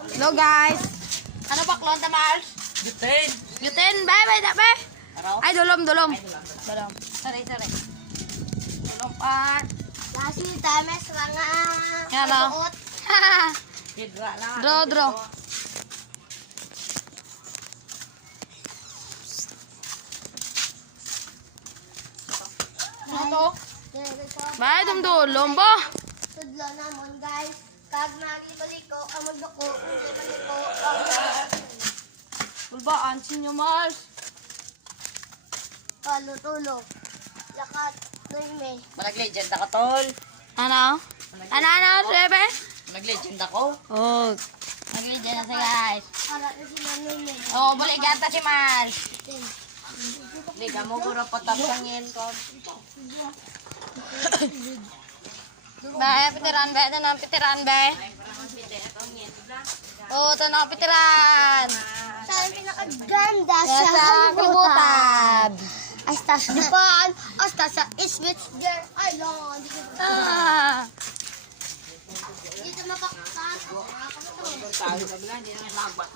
Hello guys. Ano pa klon tamals? Guten. Guten, bye dapat. Ay dulom. Dulom. Sorry. Dulom part. Lasi tames ranga. Yan o. Hidra lang. Draw. Ano to? Bye dulom ba? Tudlo namon guys. Kag nagibalik ko ang magduko. Ibalik ko. Bulbaan sinyo Mars. Tulo. Lakat. Noime. Manag-legend ako, tol. Ano, Rebe? Manag-legend ako. Oh. Nag-legend na siya guys. Arat na sila noime. Oh, balik gata si Mars. Liga mo guro patapangin ko. Bye, pitiran ba? Ito na pitiran ba? Oh, ito na pitiran. Saan pinakaganda Sa kalibutan. Hasta sa Japan. Hasta sa Iswich Girl Island. Ah. Dito mapaksan.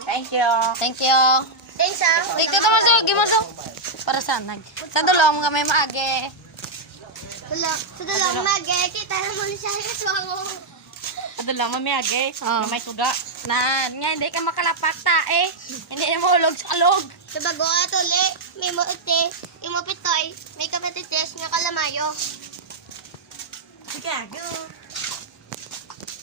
Thank you. Thank you. Thanks ah. Dito ka maso, gimaso. Para saan? Sa dulong kami maagi. Tudulong mage. Kita naman siya. Iswango. Ado lang, mamiyagi. Oh. Na may tuga. Na, nga hindi ka makalapak ta eh. Hindi na mahulog sa kalog. Sa bago ato li. May maute. Yung mapitoy. May kapatites nga kalamayo. Gago.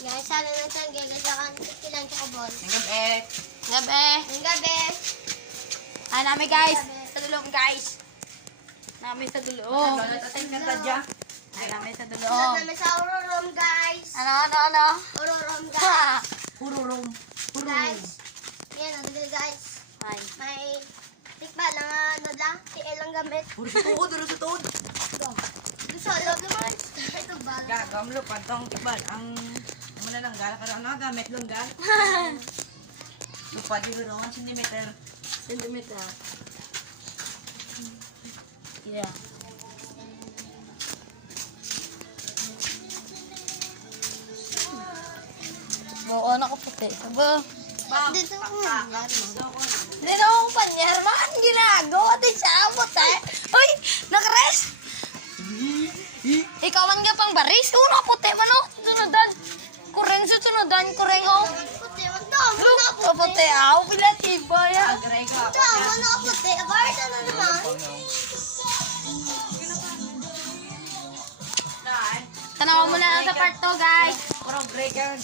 Guys, sana lang sa gilid. Lakan kilang chokobol. Gabi. Gabi. Ang gabi. Ah, namin guys. Sa dulong guys. Namin sa dulong. Ay, namin sa Tulad dulong. namin sa Ururum guys. Ano? Ururum guys. Ha! Pururum. Guys. Yan, ang gilid guys. Ay. May tikba lang ano lang. TL lang gamit. Puro sa tuhod, puro sa tuhod. Gusto loob naman. Ito ba? Gagamlo, pantong tibal. Ang muna lang gala ka na gamit lang gal. Lupa di ko 1 centimeter. Yeah. Oo, na ko puti. Saba. Dito ako. Hindi na akong panyar. Bakit ginagawa? Di siya abot eh. Uy! Nakares! Ikaw man nga pang baris. Oo, nakaputi man o. Sunudan. Kureng sunudan. Kureng o. Puti. Ang dami na puti. Kaputi ako. Pilat iba ya. Agray ko Ang ako. dami na puti. Agarta na naman. Daan. Tanawa mo na lang sa part 2 guys. Puro break yan.